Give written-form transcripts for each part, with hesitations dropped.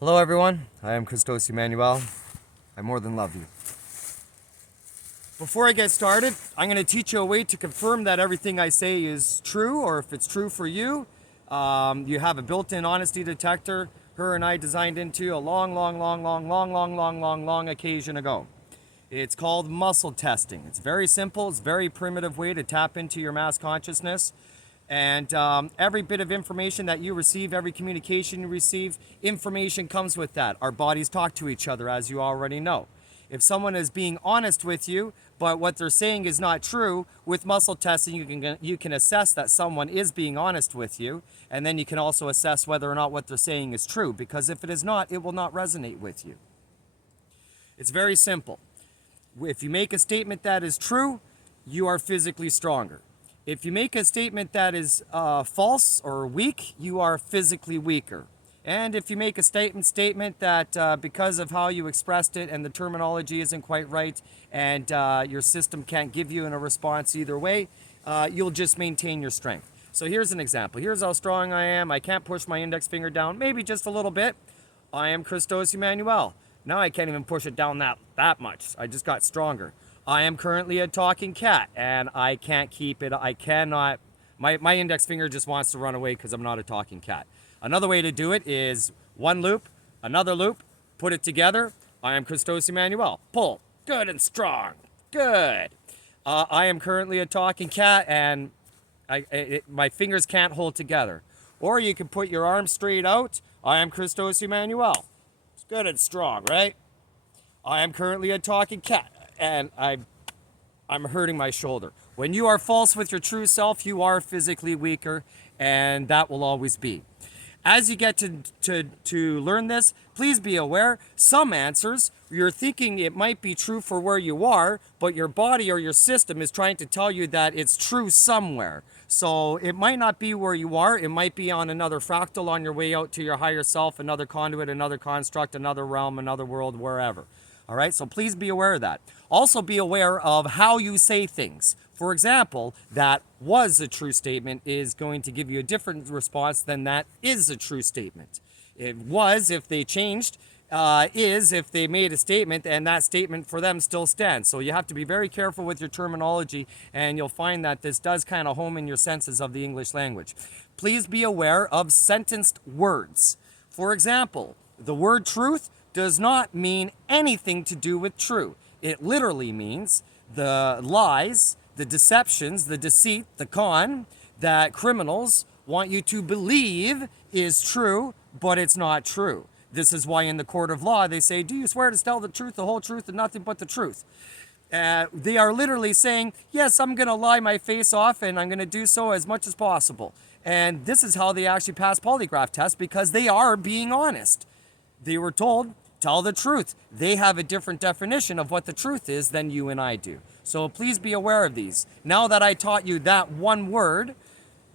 Hello everyone, I am Christos Emmanuel. I more than love you. Before I get started, I'm going to teach you a way to confirm that everything I say is true, or if it's true for you. You have a built-in honesty detector her and I designed into a long occasion ago. It's called muscle testing. It's very simple. It's a very primitive way to tap into your mass consciousness. And every bit of information that you receive, every communication you receive, information comes with that. Our bodies talk to each other, as you already know. If someone is being honest with you, but what they're saying is not true, with muscle testing, you can assess that someone is being honest with you, and then you can also assess whether or not what they're saying is true, because if it is not, it will not resonate with you. It's very simple. If you make a statement that is true, you are physically stronger. If you make a statement that is false or weak, you are physically weaker. And if you make a statement that because of how you expressed it and the terminology isn't quite right and your system can't give you a response either way, you'll just maintain your strength. So here's an example. Here's how strong I am. I can't push my index finger down, maybe just a little bit. I am Christos Emmanuel. Now I can't even push it down that much. I just got stronger. I am currently a talking cat, and I can't keep it. I cannot. My index finger just wants to run away because I'm not a talking cat. Another way to do it is one loop, another loop, put it together. I am Christos Emmanuel. Pull. Good and strong. Good. I am currently a talking cat, and my fingers can't hold together. Or you can put your arms straight out. I am Christos Emmanuel. It's good and strong, right? I am currently a talking cat, and I'm hurting my shoulder. When you are false with your true self, you are physically weaker, and that will always be. As you get to learn this, please be aware, some answers, you're thinking it might be true for where you are, but your body or your system is trying to tell you that it's true somewhere. So it might not be where you are, it might be on another fractal on your way out to your higher self, another conduit, another construct, another realm, another world, wherever. All right, so please be aware of that. Also be aware of how you say things. For example, that was a true statement is going to give you a different response than that is a true statement. It was if they changed, is if they made a statement, and that statement for them still stands. So you have to be very careful with your terminology, and you'll find that this does kind of home in your senses of the English language. Please be aware of sentenced words. For example, the word truth does not mean anything to do with true. It literally means the lies, the deceptions, the deceit, the con that criminals want you to believe is true, but it's not true. This is why in the court of law they say, do you swear to tell the truth, the whole truth, and nothing but the truth? They are literally saying, yes, I'm going to lie my face off, and I'm going to do so as much as possible. And this is how they actually pass polygraph tests, because they are being honest. They were told, tell the truth. They have a different definition of what the truth is than you and I do. So please be aware of these. Now that I taught you that one word,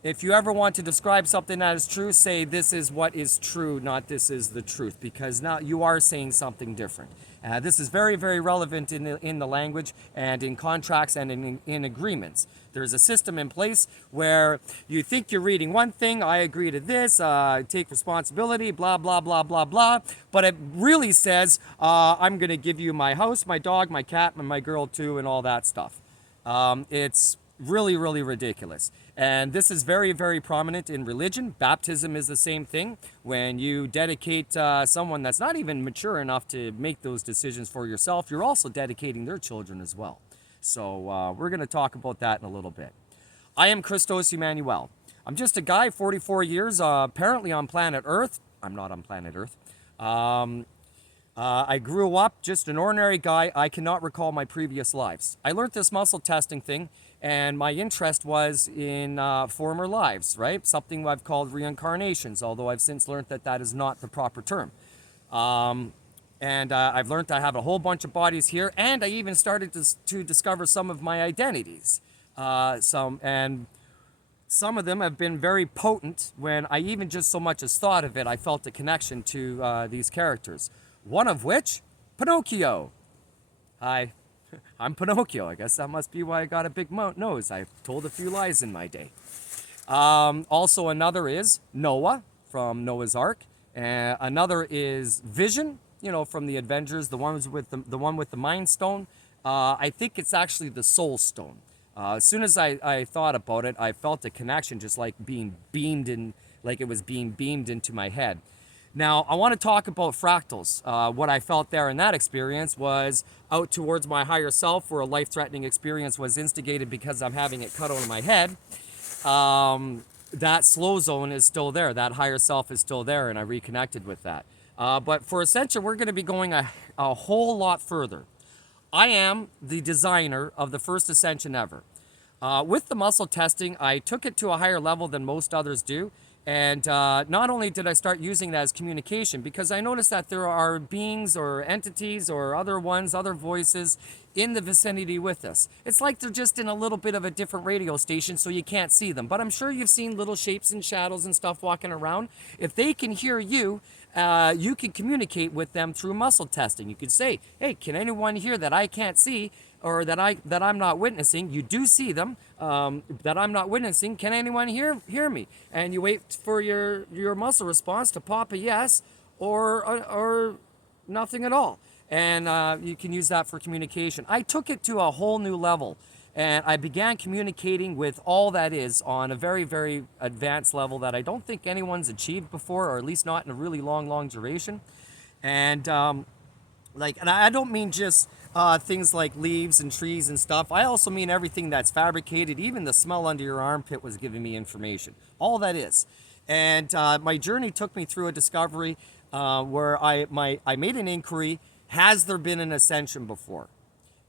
if you ever want to describe something that is true, say this is what is true, not this is the truth, because now you are saying something different. This is very, very relevant in the language and in contracts and in agreements. There's a system in place where you think you're reading one thing, I agree to this, take responsibility, blah, blah, blah, blah, blah. But it really says, I'm going to give you my house, my dog, my cat, and my girl too, and all that stuff. It's really, really ridiculous. And this is very, very prominent in religion. Baptism is the same thing. When you dedicate someone that's not even mature enough to make those decisions for yourself, you're also dedicating their children as well. So we're going to talk about that in a little bit. I am Christos Emmanuel. I'm just a guy, 44 years, apparently on planet Earth. I'm not on planet Earth. I grew up just an ordinary guy. I cannot recall my previous lives. I learned this muscle testing thing, and my interest was in former lives, right? Something I've called reincarnations, although I've since learned that that is not the proper term. And I've learned I have a whole bunch of bodies here, and I even started to discover some of my identities. Some of them have been very potent. When I even just so much as thought of it, I felt a connection to these characters. One of which, Pinocchio. Hi, I'm Pinocchio. I guess that must be why I got a big nose. I've told a few lies in my day. Also another is Noah from Noah's Ark. Another is vision, from the Avengers, the one with the Mind Stone. I think it's actually the Soul Stone. As soon as I thought about it, I felt a connection, just like being beamed in, like it was being beamed into my head. Now, I want to talk about fractals. What I felt there in that experience was out towards my higher self, where a life-threatening experience was instigated because I'm having it cut out of my head. That slow zone is still there. That higher self is still there, and I reconnected with that. But for Ascension, we're going to be going a whole lot further. I am the designer of the first Ascension ever. With the muscle testing, I took it to a higher level than most others do. And not only did I start using that as communication, because I noticed that there are beings or entities or other ones, other voices in the vicinity with us. It's like they're just in a little bit of a different radio station, so you can't see them. But I'm sure you've seen little shapes and shadows and stuff walking around. If they can hear you, you can communicate with them through muscle testing. You could say, hey, can anyone hear that I can't see, or that I'm not witnessing? You do see them, that I'm not witnessing. Can anyone hear me? And you wait for your muscle response to pop a yes or nothing at all. And you can use that for communication. I took it to a whole new level, and I began communicating with all that is on a very, very advanced level that I don't think anyone's achieved before, or at least not in a really long duration. And and I don't mean just things like leaves and trees and stuff. I also mean everything that's fabricated. Even the smell under your armpit was giving me information. All that is. And my journey took me through a discovery where I made an inquiry. Has there been an ascension before?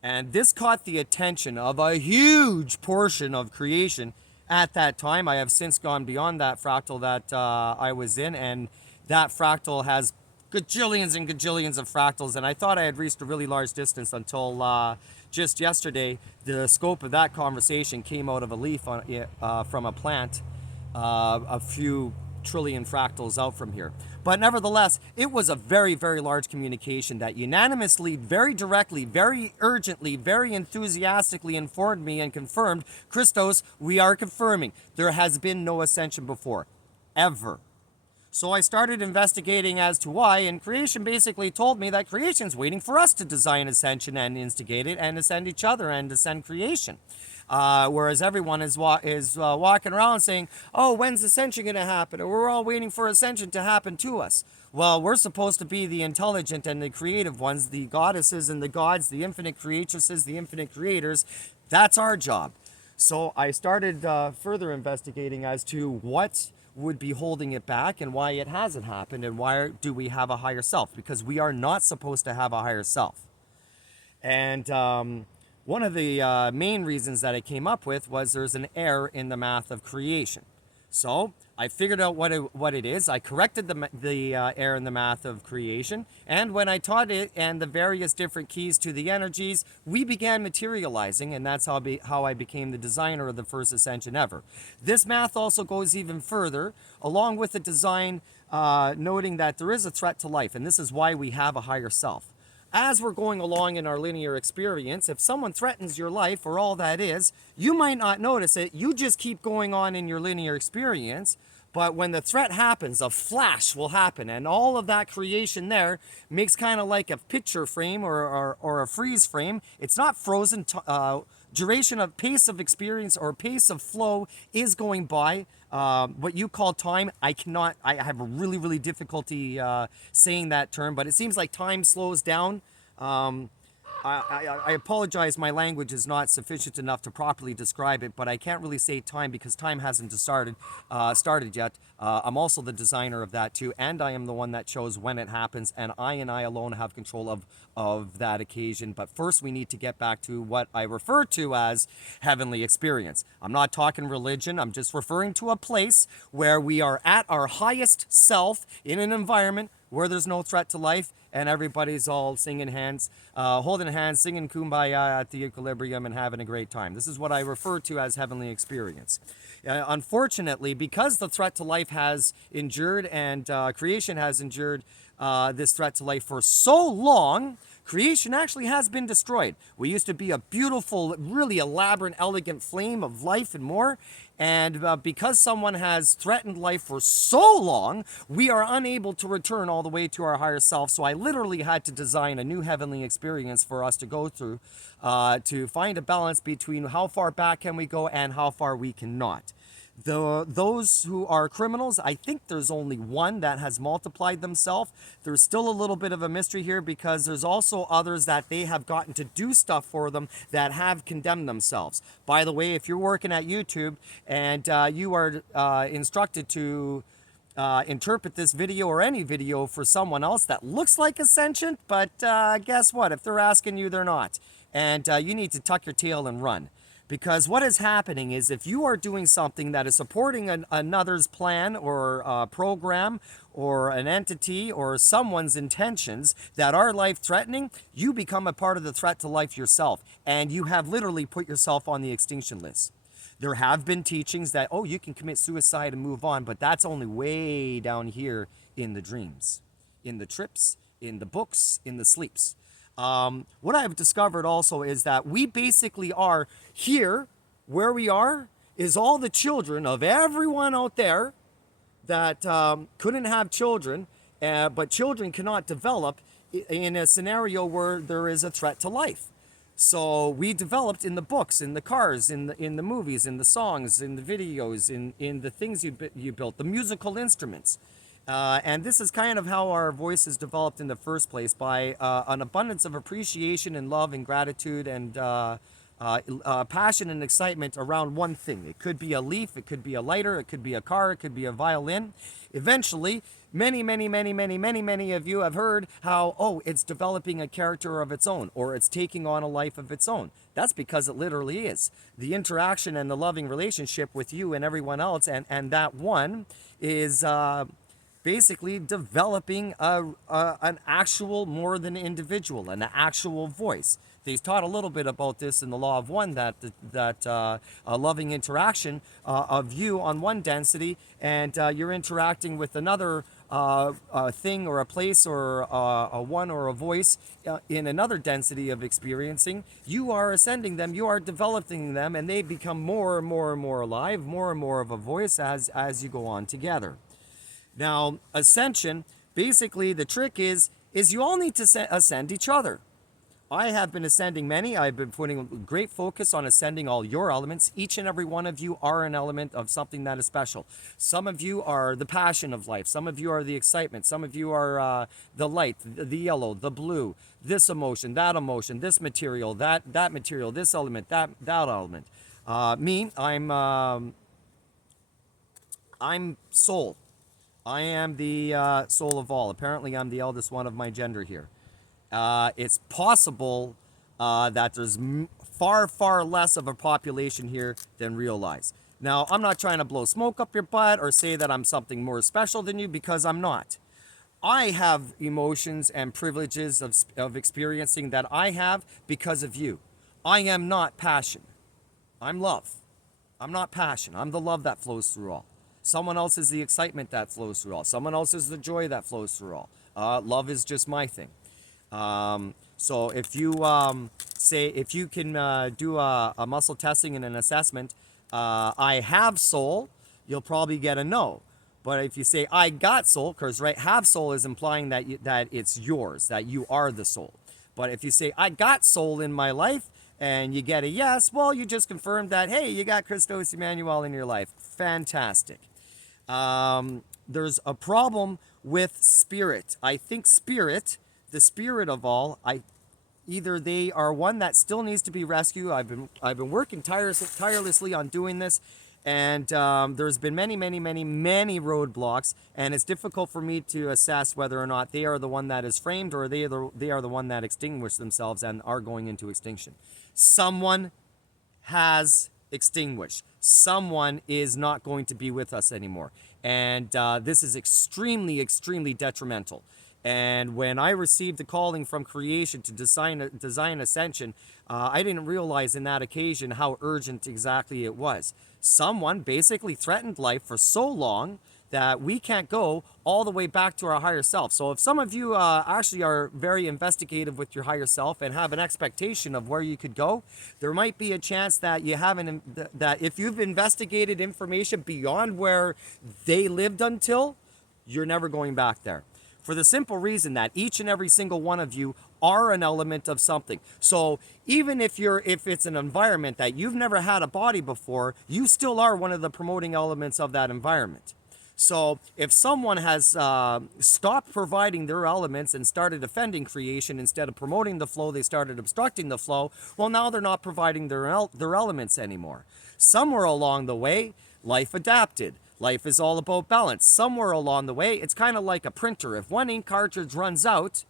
And this caught the attention of a huge portion of creation at that time. I have since gone beyond that fractal that I was in, and that fractal has gajillions and gajillions of fractals, and I thought I had reached a really large distance until just yesterday the scope of that conversation came out of a leaf from a plant a few trillion fractals out from here. But nevertheless, it was a very, very large communication that unanimously, very directly, very urgently, very enthusiastically informed me and confirmed, Christos, we are confirming there has been no ascension before, ever. So I started investigating as to why, and creation basically told me that creation's waiting for us to design ascension and instigate it and ascend each other and ascend creation. Whereas everyone is walking around saying, oh, when's ascension going to happen? Or we're all waiting for ascension to happen to us. Well, we're supposed to be the intelligent and the creative ones, the goddesses and the gods, the infinite creatresses, the infinite creators. That's our job. So I started further investigating as to what would be holding it back and why it hasn't happened, and why do we have a higher self? Because we are not supposed to have a higher self. And one of the main reasons that I came up with was there's an error in the math of creation. So I figured out what it is. I corrected the error in the math of creation. And when I taught it and the various different keys to the energies, we began materializing. And that's how I became the designer of the first ascension ever. This math also goes even further, along with the design, noting that there is a threat to life. And this is why we have a higher self. As we're going along in our linear experience, if someone threatens your life or all that is, you might not notice it. You just keep going on in your linear experience. But when the threat happens, a flash will happen. And all of that creation there makes kind of like a picture frame or a freeze frame. It's not frozen. Duration of pace of experience or pace of flow is going by. What you call time, I have a really difficulty saying that term, but it seems like time slows down. I apologize, my language is not sufficient enough to properly describe it, but I can't really say time because time hasn't started yet. I'm also the designer of that too, and I am the one that chose when it happens, and I alone have control of that occasion. But first we need to get back to what I refer to as heavenly experience. I'm not talking religion, I'm just referring to a place where we are at our highest self in an environment where there's no threat to life, and everybody's all singing hands, holding hands, singing Kumbaya at the equilibrium and having a great time. This is what I refer to as heavenly experience. Unfortunately, because the threat to life has endured and creation has endured this threat to life for so long, Creation actually has been destroyed. We used to be a beautiful, really elaborate, elegant flame of life and more. And because someone has threatened life for so long, we are unable to return all the way to our higher self. So I literally had to design a new heavenly experience for us to go through to find a balance between how far back can we go and how far we cannot. Those who are criminals, I think there's only one that has multiplied themselves. There's still a little bit of a mystery here because there's also others that they have gotten to do stuff for them that have condemned themselves. By the way, if you're working at YouTube and you are instructed to interpret this video or any video for someone else that looks like a sentient, but guess what? If they're asking you, they're not. And you need to tuck your tail and run. Because what is happening is if you are doing something that is supporting another's plan or program or an entity or someone's intentions that are life-threatening, you become a part of the threat to life yourself. And you have literally put yourself on the extinction list. There have been teachings that, oh, you can commit suicide and move on, but that's only way down here in the dreams, in the trips, in the books, in the sleeps. What I've discovered also is that we basically are here, where we are, is all the children of everyone out there that couldn't have children, but children cannot develop in a scenario where there is a threat to life. So we developed in the books, in the cars, in the movies, in the songs, in the videos, in the things you built, the musical instruments. And this is kind of how our voices developed in the first place, by an abundance of appreciation and love and gratitude and passion and excitement around one thing. It could be a leaf, it could be a lighter, it could be a car, it could be a violin. Eventually, many of you have heard how, oh, it's developing a character of its own, or it's taking on a life of its own. That's because it literally is. The interaction and the loving relationship with you and everyone else, and that one is basically developing an actual, more than individual, an actual voice. They taught a little bit about this in the Law of One, that a loving interaction of you on one density, and you're interacting with another thing or a place or a one or a voice in another density of experiencing. You are ascending them, you are developing them, and they become more and more and more alive, more and more of a voice as you go on together. Now, ascension, basically the trick is you all need to ascend each other. I have been ascending many. I've been putting great focus on ascending all your elements. Each and every one of you are an element of something that is special. Some of you are the passion of life. Some of you are the excitement. Some of you are the light, the yellow, the blue, this emotion, this material, that material, this element, that element. Me, I'm soul. I am the soul of all. Apparently, I'm the eldest one of my gender here. It's possible that there's far less of a population here than realize. Now, I'm not trying to blow smoke up your butt or say that I'm something more special than you, because I'm not. I have emotions and privileges of experiencing that I have because of you. I am not passion. I'm love. I'm not passion. I'm the love that flows through all. Someone else is the excitement that flows through all. Someone else is the joy that flows through all. Love is just my thing. So if you if you can do a muscle testing and an assessment, I have soul, you'll probably get a no. But if you say I got soul, because right, have soul is implying that that it's yours, that you are the soul. But if you say I got soul in my life, and you get a yes, well, you just confirmed that, hey, you got Christos Emmanuel in your life. Fantastic. There's a problem with spirit. I think spirit, the spirit of all, either they are one that still needs to be rescued. I've been working tirelessly on doing this, and there's been many roadblocks, and it's difficult for me to assess whether or not they are the one that is framed, or they are the one that extinguished themselves and are going into extinction. Someone has extinguished. Someone is not going to be with us anymore, and this is extremely detrimental. And when I received the calling from creation to design ascension, I didn't realize in that occasion how urgent exactly it was. Someone basically threatened life for so long that we can't go all the way back to our higher self. So if some of you actually are very investigative with your higher self and have an expectation of where you could go, there might be a chance that you haven't, that if you've investigated information beyond where they lived until, you're never going back there. For the simple reason that each and every single one of you are an element of something. So even if it's an environment that you've never had a body before, you still are one of the promoting elements of that environment. So if someone has stopped providing their elements and started offending creation, instead of promoting the flow, they started obstructing the flow. Well, now they're not providing their elements anymore. Somewhere along the way, life adapted. Life is all about balance. Somewhere along the way, it's kind of like a printer. If one ink cartridge runs out,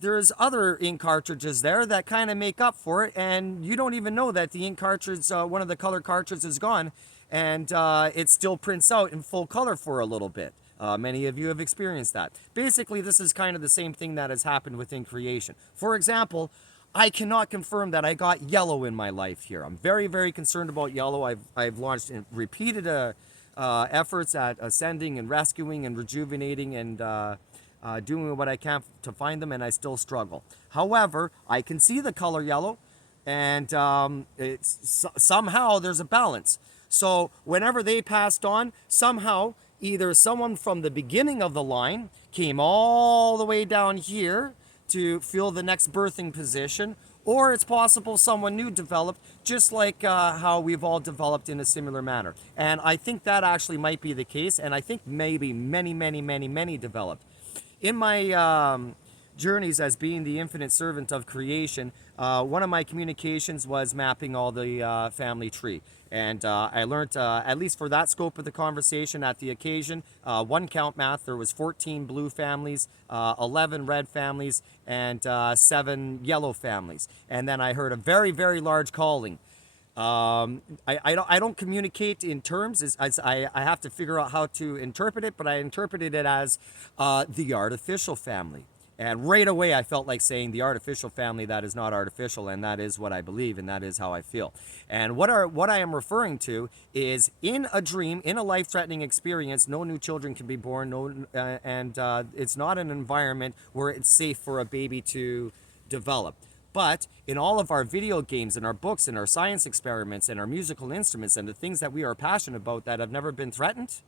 there's other ink cartridges there that kind of make up for it, and you don't even know that the ink cartridge, one of the color cartridges is gone, and it still prints out in full color for a little bit. Many of you have experienced that. Basically, this is kind of the same thing that has happened within creation. For example, I cannot confirm that I got yellow in my life here. I'm very, very concerned about yellow. I've launched repeated efforts at ascending and rescuing and rejuvenating and doing what I can to find them, and I still struggle. However, I can see the color yellow, and somehow there's a balance. So whenever they passed on, somehow either someone from the beginning of the line came all the way down here to fill the next birthing position, or it's possible someone new developed, just like how we've all developed in a similar manner. And I think that actually might be the case, and I think maybe many developed. In my journeys as being the infinite servant of creation, one of my communications was mapping all the family tree. And I learned, at least for that scope of the conversation at the occasion, one count math, there was 14 blue families, 11 red families, and 7 yellow families. And then I heard a very, very large calling. I don't communicate in terms, as I have to figure out how to interpret it, but I interpreted it as the artificial family. And right away I felt like saying the artificial family that is not artificial, and that is what I believe, and that is how I feel. And what I am referring to is, in a dream, in a life-threatening experience, no new children can be born, and it's not an environment where it's safe for a baby to develop. But in all of our video games and our books and our science experiments and our musical instruments and the things that we are passionate about that have never been threatened,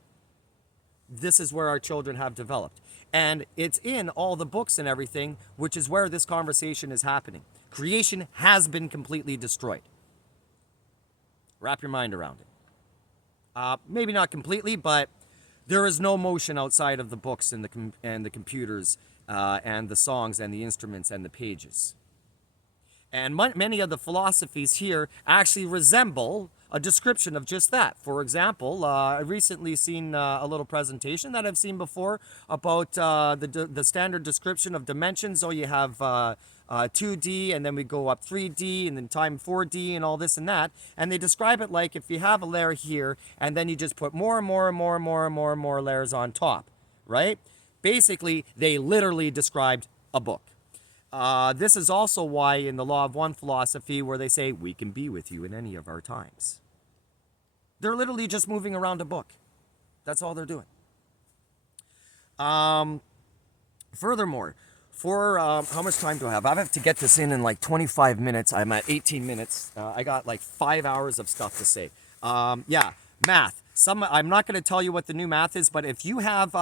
this is where our children have developed. And it's in all the books and everything, which is where this conversation is happening. Creation has been completely destroyed. Wrap your mind around it. Maybe not completely, but there is no motion outside of the books and the computers and the songs and the instruments and the pages. And many of the philosophies here actually resemble a description of just that. For example, I recently seen a little presentation that I've seen before about the standard description of dimensions. So you have 2D, and then we go up 3D, and then time 4D, and all this and that. And they describe it like if you have a layer here, and then you just put more and more layers on top, right? Basically, they literally described a book. This is also why in the Law of One philosophy, where they say, we can be with you in any of our times. They're literally just moving around a book. That's all they're doing. Furthermore, for how much time do I have? I have to get this in like 25 minutes. I'm at 18 minutes. I got like 5 hours of stuff to say. Yeah, math. I'm not going to tell you what the new math is, but if you have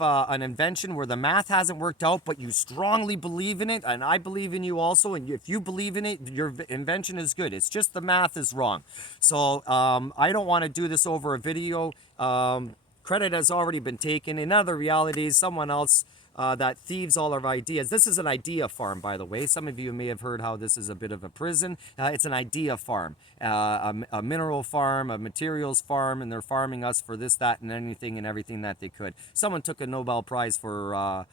an invention where the math hasn't worked out, but you strongly believe in it, and I believe in you also, and if you believe in it, your invention is good. It's just the math is wrong. So I don't want to do this over a video. Credit has already been taken. In other realities, someone else that thieves all our ideas. This is an idea farm, by the way. Some of you may have heard how this is a bit of a prison. It's an idea farm, a mineral farm, a materials farm, and they're farming us for this, that, and anything and everything that they could. Someone took a Nobel Prize for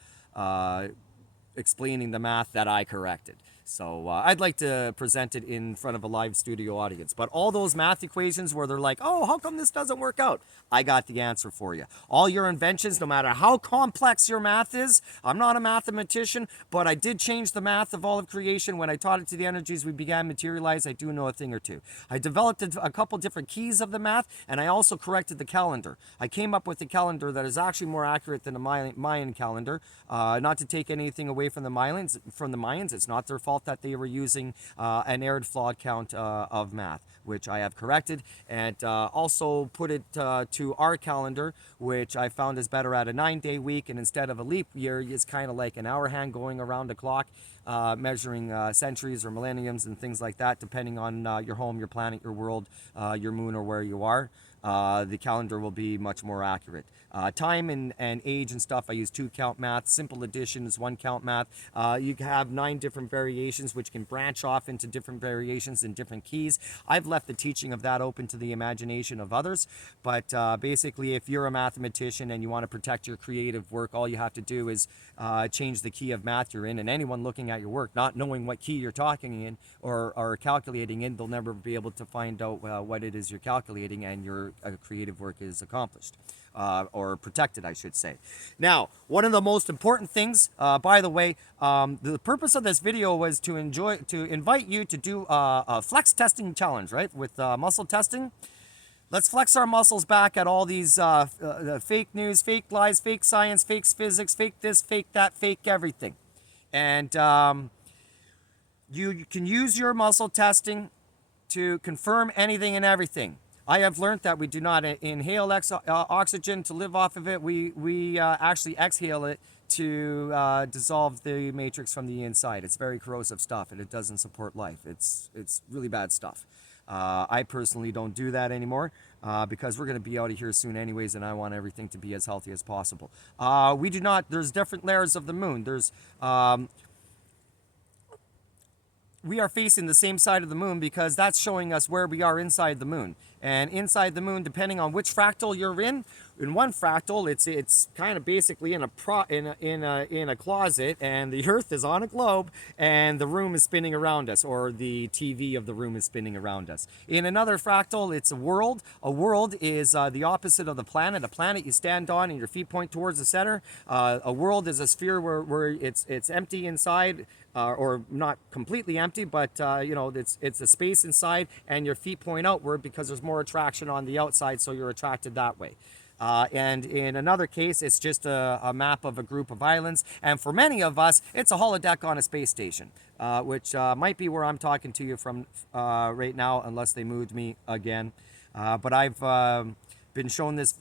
explaining the math that I corrected. So I'd like to present it in front of a live studio audience. But all those math equations where they're like, oh, how come this doesn't work out? I got the answer for you. All your inventions, no matter how complex your math is, I'm not a mathematician, but I did change the math of all of creation. When I taught it to the energies we began materialize, I do know a thing or two. I developed a couple different keys of the math, and I also corrected the calendar. I came up with a calendar that is actually more accurate than the Mayan calendar. Not to take anything away from the Mayans, it's not their fault that they were using an erred flawed count of math, which I have corrected, and also put it to our calendar, which I found is better at a 9-day week, and instead of a leap year, it's kind of like an hour hand going around a clock, measuring centuries or millenniums and things like that, depending on your home, your planet, your world, your moon, or where you are. The calendar will be much more accurate. Time and age and stuff, I use 2-count math. Simple addition is 1-count math. You have 9 different variations, which can branch off into different variations in different keys. I've left the teaching of that open to the imagination of others. But basically, if you're a mathematician and you want to protect your creative work, all you have to do is change the key of math you're in. And anyone looking at your work, not knowing what key you're talking in or calculating in, they'll never be able to find out what it is you're calculating, and your creative work is accomplished. Or protected, I should say. Now, one of the most important things, by the way, the purpose of this video was to invite you to do a flex testing challenge, right? With muscle testing. Let's flex our muscles back at all these fake news, fake lies, fake science, fake physics, fake this, fake that, fake everything. And you can use your muscle testing to confirm anything and everything. I have learned that we do not inhale oxygen to live off of it. We actually exhale it to dissolve the matrix from the inside. It's very corrosive stuff, and it doesn't support life. It's really bad stuff. I personally don't do that anymore because we're going to be out of here soon anyways, and I want everything to be as healthy as possible. We do not. There's different layers of the moon. There's we are facing the same side of the moon because that's showing us where we are inside the moon. And inside the moon, depending on which fractal you're in one fractal, it's kind of basically in a closet, and the Earth is on a globe, and the room is spinning around us, or the TV of the room is spinning around us. In another fractal, it's a world. A world is the opposite of the planet. A planet you stand on, and your feet point towards the center. A world is a sphere where it's empty inside. Or not completely empty, but it's a space inside, and your feet point outward because there's more attraction on the outside, so you're attracted that way. And in another case, it's just a map of a group of islands, and for many of us, it's a holodeck on a space station, which might be where I'm talking to you from right now, unless they moved me again. But I've been shown this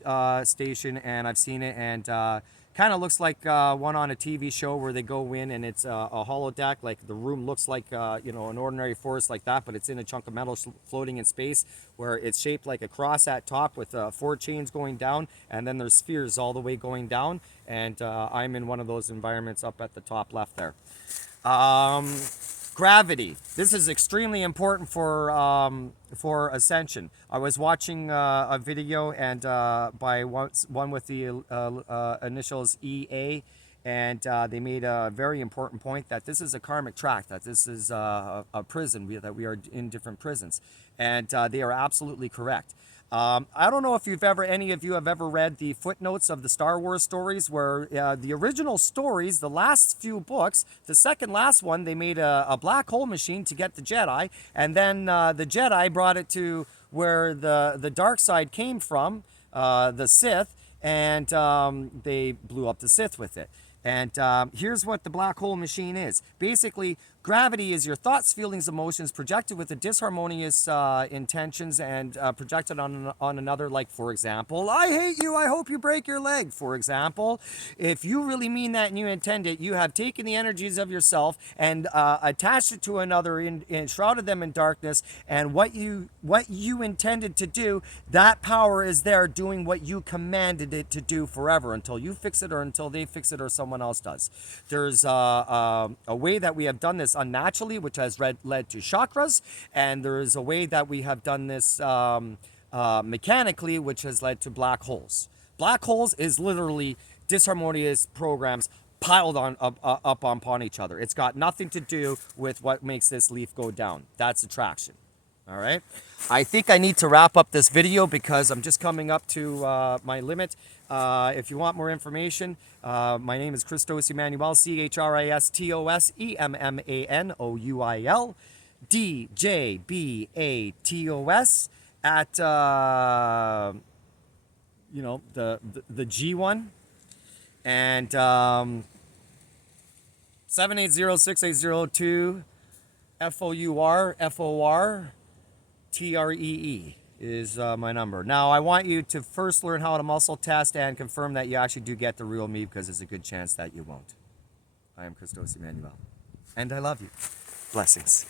station, and I've seen it, and kind of looks like one on a TV show where they go in and it's a holodeck. Like the room looks like an ordinary forest like that, but it's in a chunk of metal floating in space, where it's shaped like a cross at top with 4 chains going down, and then there's spheres all the way going down. And I'm in one of those environments up at the top left there. Gravity. This is extremely important for ascension. I was watching a video and by one with the initials EA, and they made a very important point that this is a karmic track, that this is a prison, that we are in different prisons, and they are absolutely correct. I don't know if any of you have ever read the footnotes of the Star Wars stories, where the original stories, the last few books, the second last one, they made a black hole machine to get the Jedi, and then the Jedi brought it to where the dark side came from, the Sith, and they blew up the Sith with it. And here's what the black hole machine is. Basically, gravity is your thoughts, feelings, emotions projected with the disharmonious intentions and projected on another. Like, for example, I hate you, I hope you break your leg. For example, if you really mean that and you intend it, you have taken the energies of yourself and attached it to another and shrouded them in darkness. And what you intended to do, that power is there doing what you commanded it to do forever until you fix it, or until they fix it, or someone else does. There's a way that we have done this unnaturally, which has led to chakras, and there is a way that we have done this mechanically, which has led to black holes. Black holes is literally disharmonious programs piled on up upon each other. It's got nothing to do with what makes this leaf go down. That's attraction. All right. I think I need to wrap up this video because I'm just coming up to my limit. If you want more information, my name is Christos Emmanuel, CHRISTOS EMMANOUIL DJBATOS at the G1 and 780-6802 FOUR is my number. Now, I want you to first learn how to muscle test and confirm that you actually do get the real me, because there's a good chance that you won't. I am Christos Emmanuel, and I love you. Blessings.